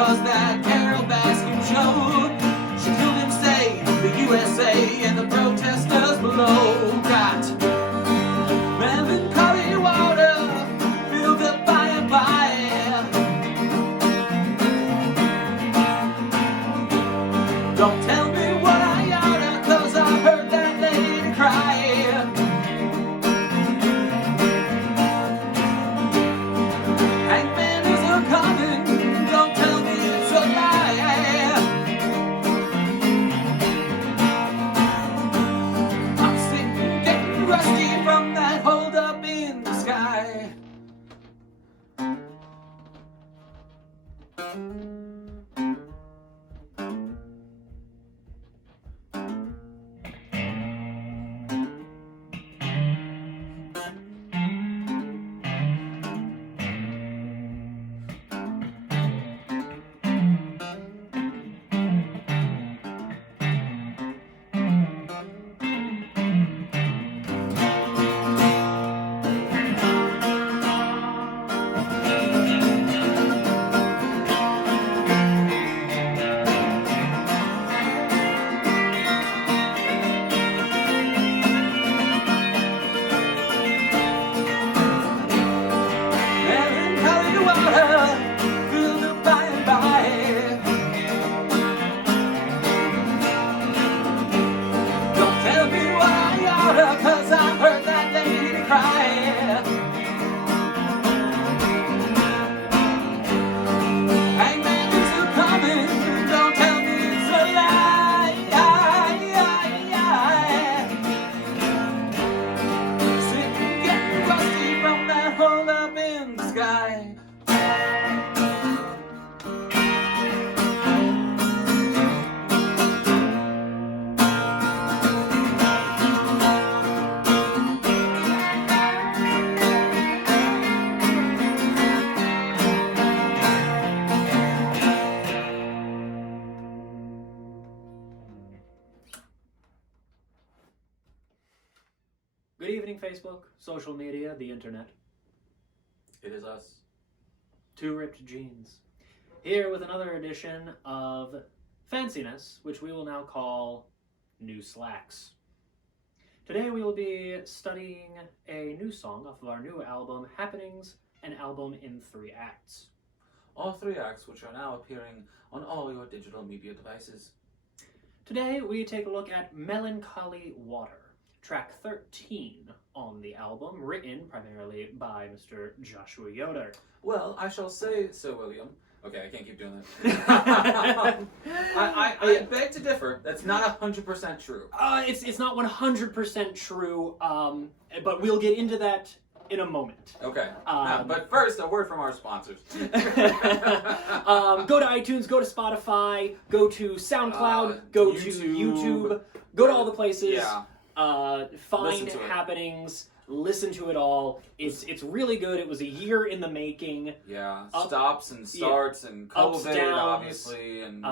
'cause that Carol Baskin show, she killed him, say, the USA and the protesters below. Got melancholy water filled up by and by. Don't tell me what I oughta, 'cause I heard that lady cry. Hangman is a-comin', don't tell me it's a lie. I'm sitting getting rusty from that hold up in the sky. Melancholy water filled up by and by. Don't tell me what I oughta, 'cause I heard that lady cry. Hangman is a-comin', don't tell me it's a lie. Sitting getting rusty from that hold up in the sky. Good evening, Facebook, social media, the internet. It is us. Two ripped jeans. Here with another edition of Fanciness, which we will now call New Slacks. Today we will be studying a new song off of our new album, Happenings, an album in 3 acts. All 3 acts which are now appearing on all your digital media devices. Today we take a look at Melancholy Water, track 13 on the album, written primarily by Mr. Joshua Yoder. Well, I shall say so, William. Okay, I can't keep doing that. I beg to differ. That's not 100% true. It's not 100% true, but we'll get into that in a moment. Okay. But first, a word from our sponsors. Go to iTunes, go to Spotify, go to SoundCloud, go to YouTube, go to all the places. Yeah. Find Happenings, listen to it all. It's really good. It was a year in the making. Yeah, stops and starts and ups, COVID, downs, obviously, and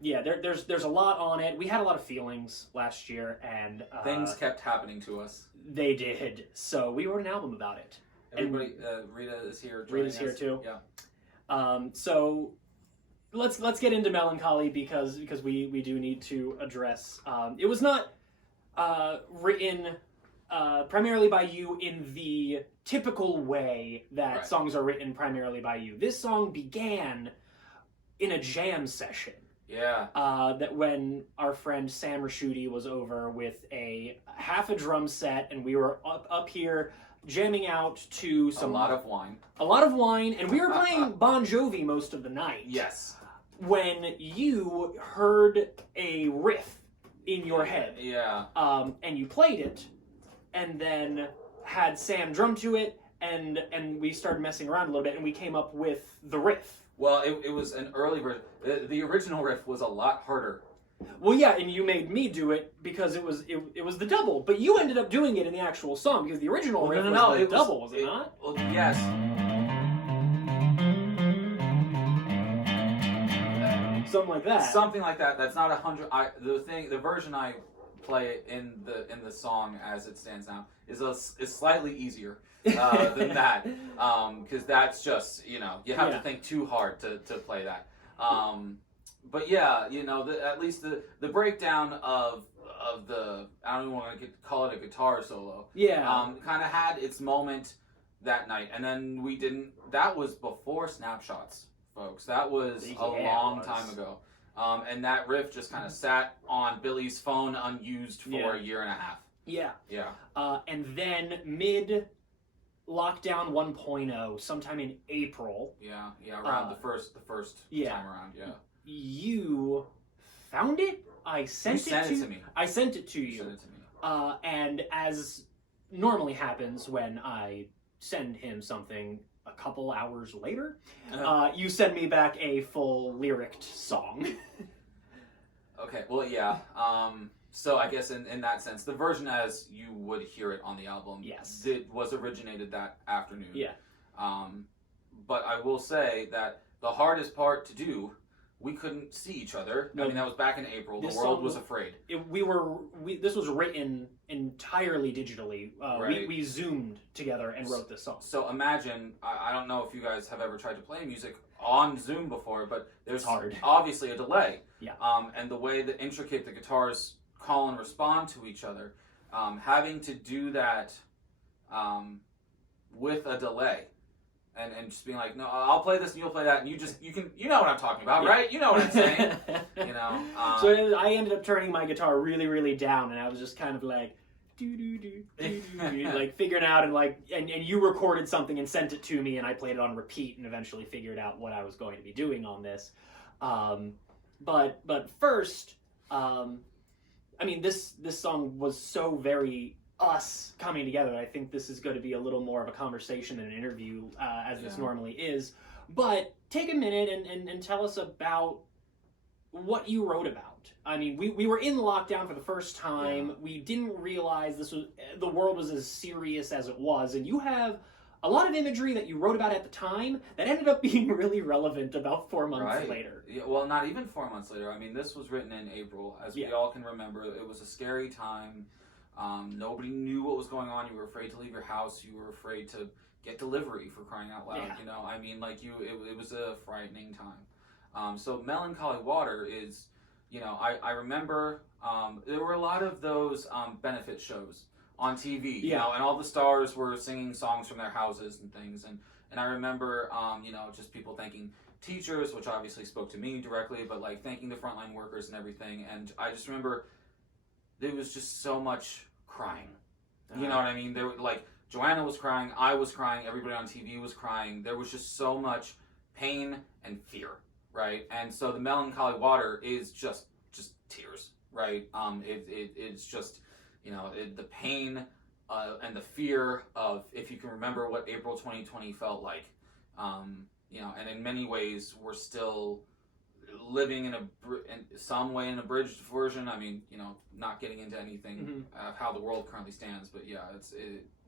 there's a lot on it. We had a lot of feelings last year, and things kept happening to us. They did. So we wrote an album about it. Everybody, Rita is here. Rita's here too. Yeah. So let's get into Melancholy because we do need to address. It was not written primarily by you in the typical way that songs are written primarily by you. This song began in a jam session. Yeah. That when our friend Sam Raschuti was over with half a drum set, and we were up here jamming out to a lot of wine. A lot of wine, and we were playing Bon Jovi most of the night. Yes. When you heard a riff in your head. Yeah. And you played it, and then had Sam drum to it, and we started messing around a little bit, and we came up with the riff. Well, it was an early version. The original riff was a lot harder. Well, yeah, and you made me do it because it was the double, but you ended up doing it in the actual song because the original riff was the double, was it not? Well, yes. Something like that. Something like that. That's not 100. The version I play in the song as it stands now is slightly easier than that, because that's just you have to think too hard to play that. But yeah, you know, at least the breakdown of the, I don't even want to call it a guitar solo. Yeah. Kind of had its moment that night, and then we didn't. That was before Snapshots, folks. That was a long time ago. And that riff just kind of sat on Billy's phone unused for a year and a half. Yeah. Yeah. And then mid lockdown 1.0, sometime in April. Yeah, around the first time around. Yeah. You found it. I sent it to me. I sent it to you. Sent it to me. And as normally happens when I send him something a couple hours later, you send me back a full lyricked song. Okay, well, yeah. So I guess in that sense, the version as you would hear it on the album, yes, was originated that afternoon. Yeah. But I will say that the hardest part to do, we couldn't see each other. No, I mean, that was back in April. The world was afraid. This was written entirely digitally. Right. We Zoomed together and wrote this song. So imagine, I don't know if you guys have ever tried to play music on Zoom before, but there's obviously a delay. Yeah. And the way that intricate the guitars call and respond to each other, having to do that with a delay. And just being like, no, I'll play this and you'll play that, and you know what I'm talking about, right? You know what I'm saying, you know. So I ended up turning my guitar really, really down, and I was just kind of like, like figuring out and you recorded something and sent it to me, and I played it on repeat and eventually figured out what I was going to be doing on this. But first, I mean, this song was so very us coming together. I think this is going to be a little more of a conversation than an interview, as this normally is. But take a minute and tell us about what you wrote about. I mean, we were in lockdown for the first time. Yeah. We didn't realize the world was as serious as it was, and you have a lot of imagery that you wrote about at the time that ended up being really relevant about 4 months later. Yeah, well, not even 4 months later. I mean, this was written in April, as we all can remember. It was a scary time. Nobody knew what was going on. You were afraid to leave your house. You were afraid to get delivery, for crying out loud. You know, I mean, like it was a frightening time. So Melancholy Water is, you know, I remember there were a lot of those benefit shows on TV, you know, and all the stars were singing songs from their houses and things. And I remember, you know, just people thanking teachers, which obviously spoke to me directly, but like thanking the frontline workers and everything. And I just remember there was just so much crying. You know what I mean? There, like, Joanna was crying, I was crying, everybody on TV was crying. There was just so much pain and fear, right? And so the Melancholy Water is just tears, right? It's just, you know, the pain and the fear of, if you can remember what April 2020 felt like, you know, and in many ways we're still living in some way in a abridged version. I mean, you know, not getting into anything of how the world currently stands, but yeah,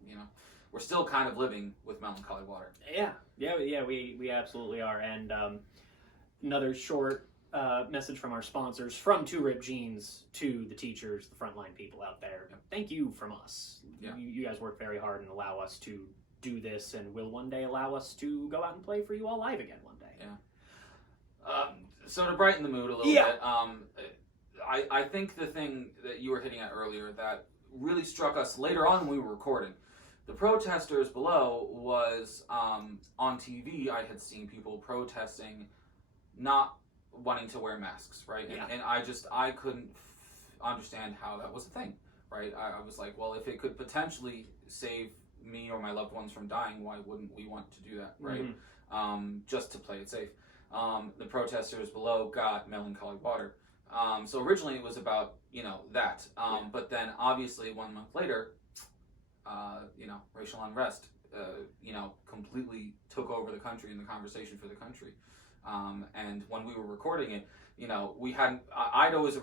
you know, we're still kind of living with Melancholy Water. Yeah, we absolutely are. And another short message from our sponsors, from Two Rip Jeans to the teachers, the frontline people out there. Yep. Thank you from us. Yeah. You guys work very hard and allow us to do this, and will one day allow us to go out and play for you all live again one day. Yeah. So to brighten the mood a little bit, I think the thing that you were hitting at earlier that really struck us later on when we were recording, the protesters below was on TV. I had seen people protesting not wanting to wear masks, right? And I couldn't understand how that was a thing, right? I was like, well, if it could potentially save me or my loved ones from dying, why wouldn't we want to do that, right? Just to play it safe. The protesters below got Melancholy Water. So originally it was about, you know, that. But then obviously 1 month later, you know, racial unrest, you know, completely took over the country and the conversation for the country. And when we were recording it, you know, I'd always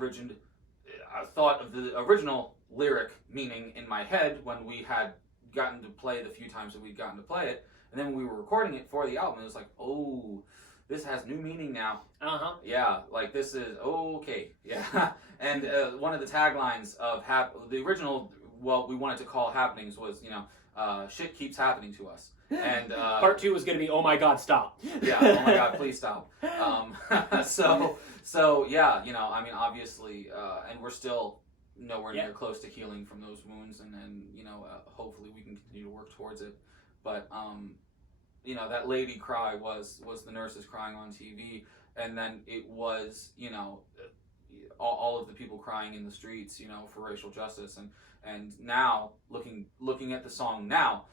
thought of the original lyric meaning in my head when we had gotten to play the few times that we'd gotten to play it. And then when we were recording it for the album, it was like, oh, this has new meaning now. Yeah, like this is okay. Yeah. And one of the taglines of the original, what we wanted to call Happenings was, you know, shit keeps happening to us. And part 2 was going to be, oh my god, stop. Yeah, oh my god, please stop. So yeah, you know, I mean, obviously, and we're still nowhere near close to healing from those wounds, and you know, hopefully we can continue to work towards it. But you know, that lady cry was the nurses crying on TV, and then it was, you know, all of the people crying in the streets, you know, for racial justice, and now looking at the song now,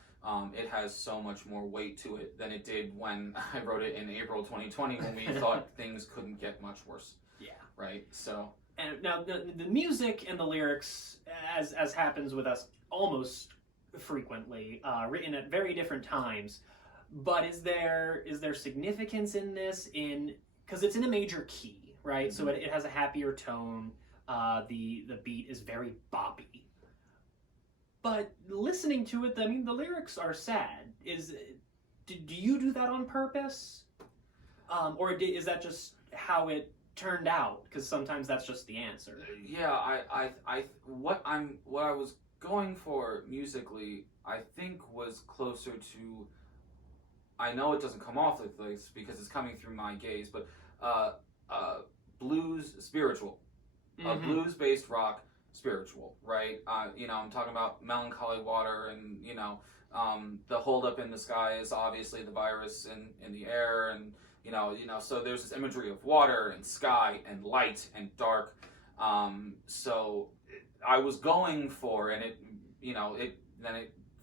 it has so much more weight to it than it did when I wrote it in April 2020, when we thought things couldn't get much worse. Yeah. Right. So. And now the music and the lyrics, as happens with us almost frequently, written at very different times. But is there significance in this? Because it's in a major key, right? Mm-hmm. So it has a happier tone. The beat is very boppy. But listening to it, I mean, the lyrics are sad. Do you do that on purpose, or is that just how it turned out? Because sometimes that's just the answer. Yeah, what I was going for musically, I think was closer to. I know it doesn't come off like this because it's coming through my gaze, but blues spiritual, a blues-based rock spiritual, right? You know, I'm talking about Melancholy Water, and you know, the hold up in the sky is obviously the virus in the air, and you know, so there's this imagery of water and sky and light and dark. So I was going for, and it, you know, it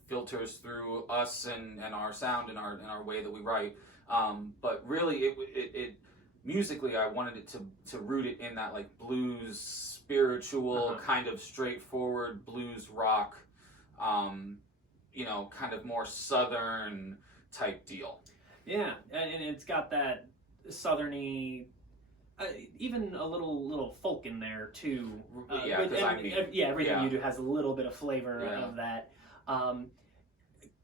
filters through us and our sound and our way that we write. But really, it musically, I wanted it to root it in that like blues spiritual kind of straightforward blues rock, you know, kind of more southern type deal. Yeah, and it's got that southerny, even a little folk in there too. Yeah, because everything you do has a little bit of flavor of that.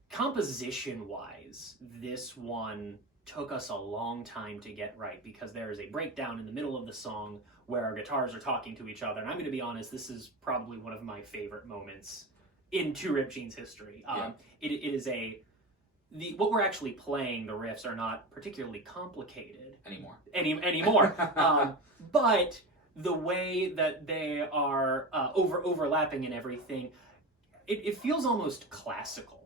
Composition-wise, this one took us a long time to get right because there is a breakdown in the middle of the song where our guitars are talking to each other. And I'm going to be honest, this is probably one of my favorite moments in Two Ripped Jeans history. It is what we're actually playing, the riffs are not particularly complicated anymore. But the way that they are overlapping and everything, it feels almost classical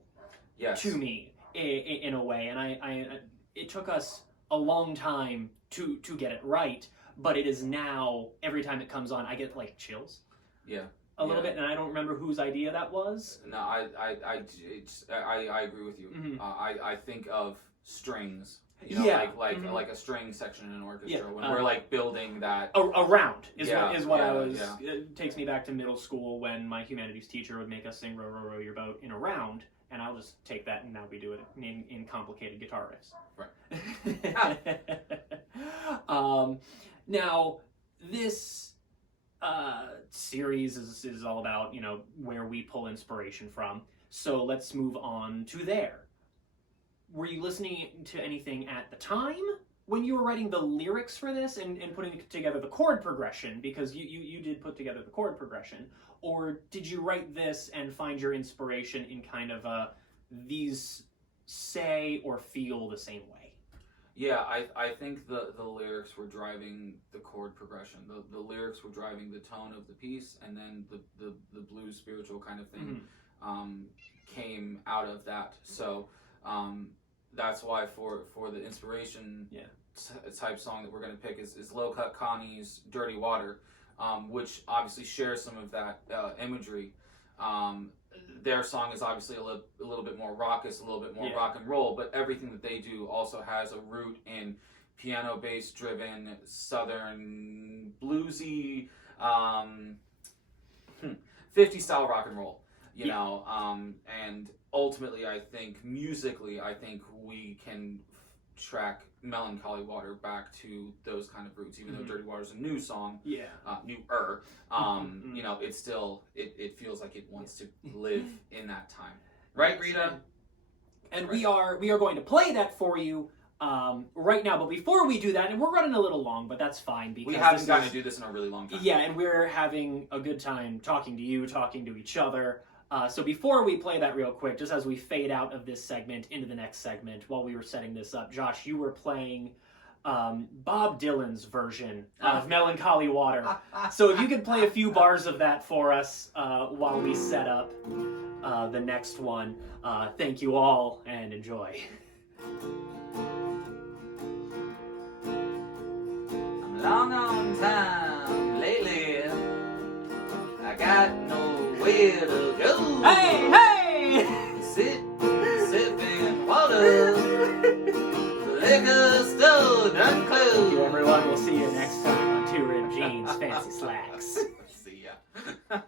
to me in a way. And it took us a long time to get it right, but it is now, every time it comes on, I get like chills. Yeah. A little bit, and I don't remember whose idea that was. No, I agree with you. Mm-hmm. I think of strings, you know, like a string section in an orchestra when we're like building that. Around is what I was. Yeah. It takes me back to middle school when my humanities teacher would make us sing "Row, row, row your boat" in a round, and I'll just take that and now we do it in complicated guitar riffs. Right. Now this series is all about, you know, where we pull inspiration from. So let's move on to there. Were you listening to anything at the time when you were writing the lyrics for this and putting together the chord progression? Because you did put together the chord progression. Or did you write this and find your inspiration in kind of these say or feel the same way? Yeah, I think the lyrics were driving the chord progression. The lyrics were driving the tone of the piece, and then the blues spiritual kind of thing came out of that. So that's why for the inspiration type song that we're going to pick is Cut Connie's Dirty Water, which obviously shares some of that imagery. Their song is obviously a little bit more raucous, a little bit more rock and roll, but everything that they do also has a root in piano bass driven southern bluesy 50s style rock and roll, you know, and ultimately I think musically we can track Melancholy Water back to those kind of roots, even though Dirty Water's a new song, newer, you know, it's still, it feels like it wants to live in that time. Right, Rita? And we are going to play that for you right now, but before we do that, and we're running a little long, but that's fine because we haven't gotten to do this in a really long time. Yeah, and we're having a good time talking to you, talking to each other. So before we play that real quick, just as we fade out of this segment into the next segment, while we were setting this up, Josh, you were playing Bob Dylan's version of Melancholy Water. So if you could play a few bars of that for us while we set up the next one, thank you all and enjoy. Long on time lately, I got nowhere to go. Hey, hey! Sipping water, the liquor store done closed. Thank you, everyone. We'll see you next time on Two Rib Jeans Fancy Slacks. See ya.